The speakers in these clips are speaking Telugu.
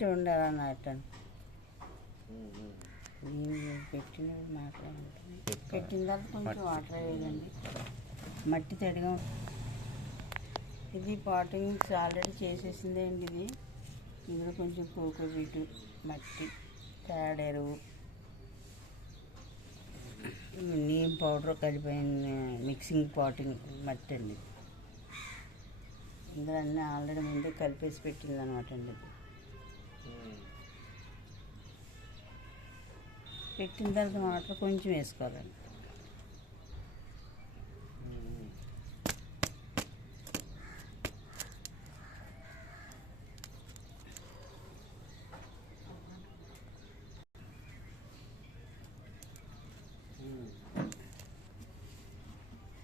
చూడండి అలా నాటాను. పెట్టిన మాట్లాడుతుంది. పెట్టిన తర్వాత కొంచెం వాటర్ వేయాలండి, మట్టి తడిగా. ఇది పాటింగ్ మిక్స్ ఆల్రెడీ చేసేసిందే అండి. ఇది ఇందులో కొంచెం కోకోపీటు, మట్టి, తేడెరువు, నీమ్ పౌడర్ కలిపిన మిక్సింగ్ పాటింగ్ మట్టి అండి. ఇందులో అన్నీ ఆల్రెడీ ముందే కలిపేసి పెట్టింది అనమాట అండి. పెట్టిన తర్వాత వాటర్ కొంచెం వేసుకోవాలండి.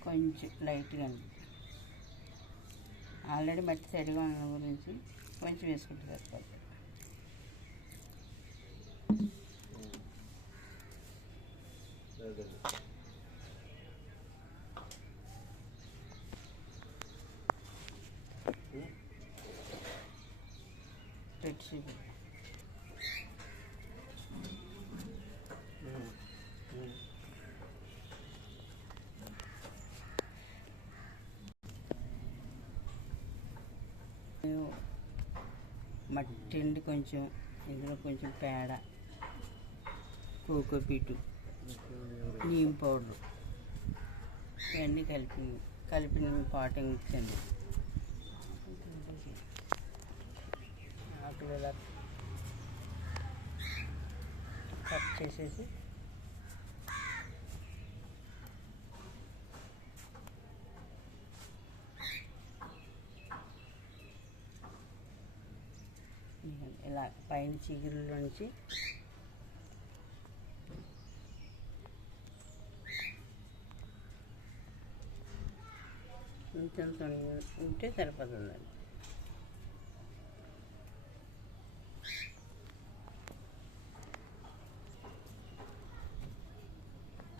కొంచెం లైట్గా అండి, ఆల్రెడీ మట్టి తడిగా ఉన్న గురించి కొంచెం వేసుకుంటే సరిపోతుంది. పెట్టి మట్టి అండి, కొంచెం ఇందులో కొంచెం పేడ, కోకోపీటు, నీమ్ పౌడర్ ఇవన్నీ కలిపిన పాటింగ్ మిక్స్ అండి. ఆకులు ఇలా కట్ చేసేసి ఇలా పైన చిగురుల నుంచి కొంచెం ఉంటే సరిపోతుందండి.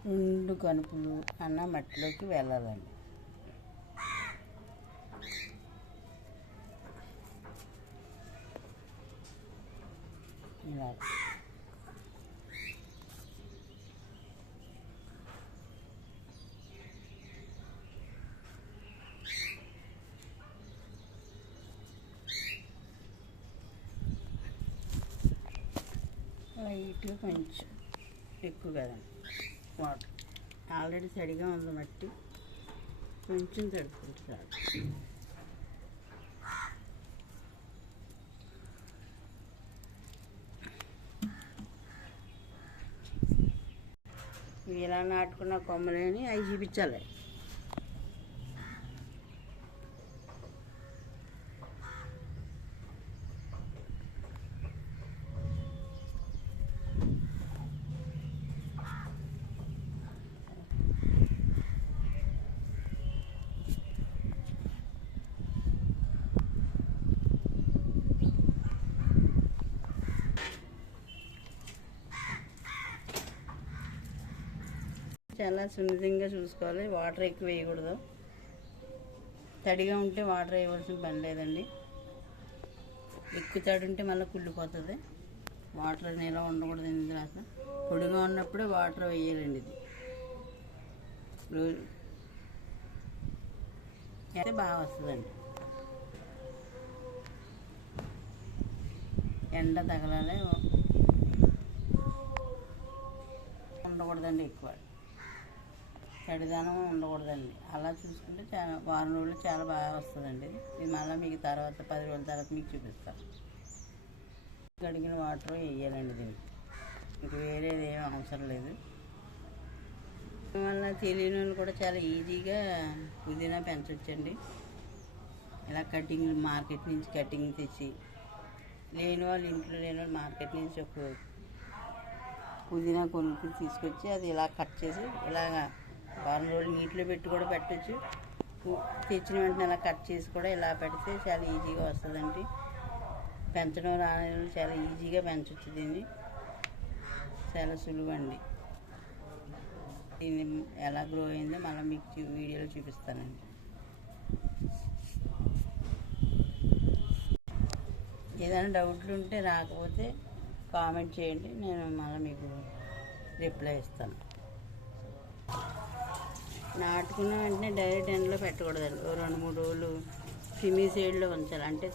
రెండు కనుపులు అన్న మట్టిలోకి వెళ్ళాలండి. ఇలా లైట్గా కొంచెం ఎక్కువ కదండి వాటర్, ఆల్రెడీ తడిగా ఉంది మట్టి, కొంచెం తడుపుకుంటారు. ఇవి ఇలా నాటుకున్న కొమ్మలేని అవి చూపించాలి. చాలా సున్నితంగా చూసుకోవాలి, వాటర్ ఎక్కువ వేయకూడదు. తడిగా ఉంటే వాటర్ వేయవలసిన పని లేదండి. ఎక్కువ తడి ఉంటే మళ్ళీ కుళ్ళిపోతుంది. వాటర్ నిల్వ ఉండకూడదు. ఇందులో అసలు పొడిగా ఉన్నప్పుడే వాటర్ వేయాలండి. ఇది రోజు అయితే బాగా వస్తుందండి. ఎండ తగలాలి, ఉండకూడదండి, ఎక్కువ తడిదనం ఉండకూడదండి. అలా చూసుకుంటే చాలా వారం రోజులు చాలా బాగా వస్తుందండి. ఇది మళ్ళీ మీకు తర్వాత 10 రోజుల తర్వాత మీకు చూపిస్తాను. కడిగిన వాటర్ వేయాలండి దీనికి, ఇంక వేరేది ఏం అవసరం లేదు. వల్ల తెలియని వాళ్ళు కూడా చాలా ఈజీగా పుదీనా పెంచవచ్చండి. ఇలా కటింగ్ మార్కెట్ నుంచి కటింగ్ తెచ్చి, లేని వాళ్ళు ఇంట్లో లేని వాళ్ళు మార్కెట్ నుంచి ఒక పుదీనా కొనుక్కు తీసుకొచ్చి అది ఇలా కట్ చేసి ఇలాగా వారం రోజులు నీటిలో పెట్టి కూడా పెట్టచ్చు. తెచ్చిన వెంటనే ఇలా కట్ చేసి కూడా ఇలా పెడితే చాలా ఈజీగా వస్తుందండి. పెంచడం రాని చాలా ఈజీగా పెంచవచ్చు. దీన్ని చాలా సులువండి. దీన్ని ఎలా గ్రో అయిందో మళ్ళీ మీకు వీడియోలో చూపిస్తానండి. ఏదైనా డౌట్లు ఉంటే రాకపోతే కామెంట్ చేయండి, నేను మళ్ళీ మీకు రిప్లై ఇస్తాను. నాటుకున్న వెంటనే డైరెక్ట్ ఎండలో పెట్టకూడదండి. ఓ 2-3 రోజులు సిమీ సైడ్లో ఉంచాలి. అంటే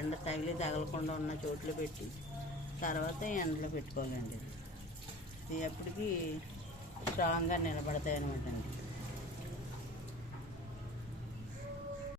ఎండ తగలకుండా ఉన్న చోట్ల పెట్టి తర్వాత ఎండలో పెట్టుకోవాలండి. ఇది ఎప్పటికీ స్ట్రాంగ్గా నిలబడతాయి అనమాట అండి.